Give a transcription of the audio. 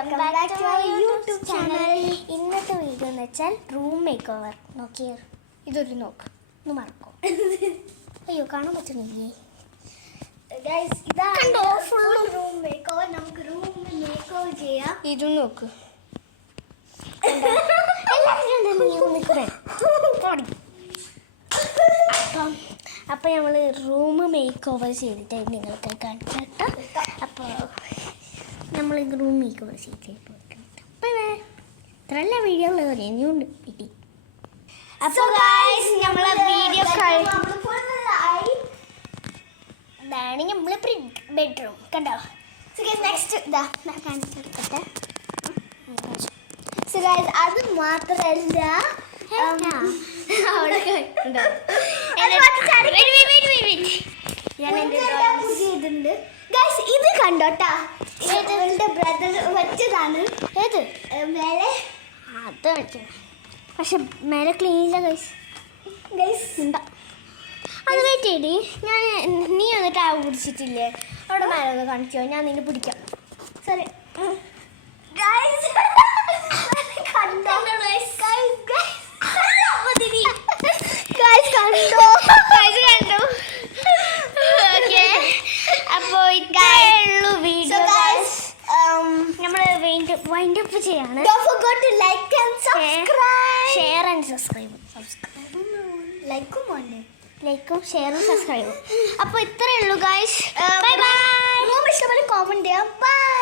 Welcome back to our YouTube channel. ഇന്നത്തെ video എന്ന് വെച്ചാൽ റൂം മേക്ക് ഓവർ. നോക്കിയേ, ഇതൊരു നോക്ക്, ഒന്ന് മറക്കും. അയ്യോ, കാണാൻ പറ്റുന്നില്ലേ? ഇതാണ് ഫുൾ റൂം മേക്ക് ഓവർ. നമുക്ക് റൂം മേക്ക് ഓവർ ചെയ്യാം. ഇതും നോക്ക്. അപ്പം നമ്മൾ റൂം മേക്ക് ഓവർ ചെയ്തിട്ട് നിങ്ങൾക്ക് കാണിച്ചിട്ട് അപ്പോൾ നമ്മൾ റൂം മേക്ക് ഓവർ ചെയ്തിട്ട് ഇത്രല്ല വീഡിയോ ഉള്ളത് ഇനിയുണ്ട് വീട്ടിൽ. അപ്പോൾ നമ്മളെ വീഡിയോ ഇതാണ് നമ്മൾ ബെഡ്റൂം കണ്ടോ. നെക്സ്റ്റ് ഇതാ കാണിച്ചെടുക്കട്ടെ. അത് മാത്രല്ല ഇത് കണ്ടോട്ടാ, ഇവളുടെ ബ്രദർ വെച്ചതാണ്. ഏത് മേലെ അത് വെച്ചു, പക്ഷെ മേലെ ക്ലീൻ ഇല്ല ഗൈസ് ഉണ്ടാ. അത് വെയിറ്റ് ചെയ്തി, നീ വന്നിട്ട് ആ പിടിച്ചിട്ടില്ലേ അവിടെ മേലെ കാണിച്ചോ, ഞാൻ നിന്നെ പിടിക്കാം. സോറി അപ്പോൾ ഇത്രയുള്ളൂ വീഡിയോ. നമ്മൾ വൈൻഡ് അപ്പ് ചെയ്യാണ്. Share and subscribe. ലൈക്കും ഷെയറും സബ്സ്ക്രൈബും. അപ്പോൾ ഇത്രയേ ഉള്ളൂ ഗൈസ്. Bye bye. ഇഷ്ടപ്പെട്ട് കോമന്റ് ചെയ്യാം. ബൈ.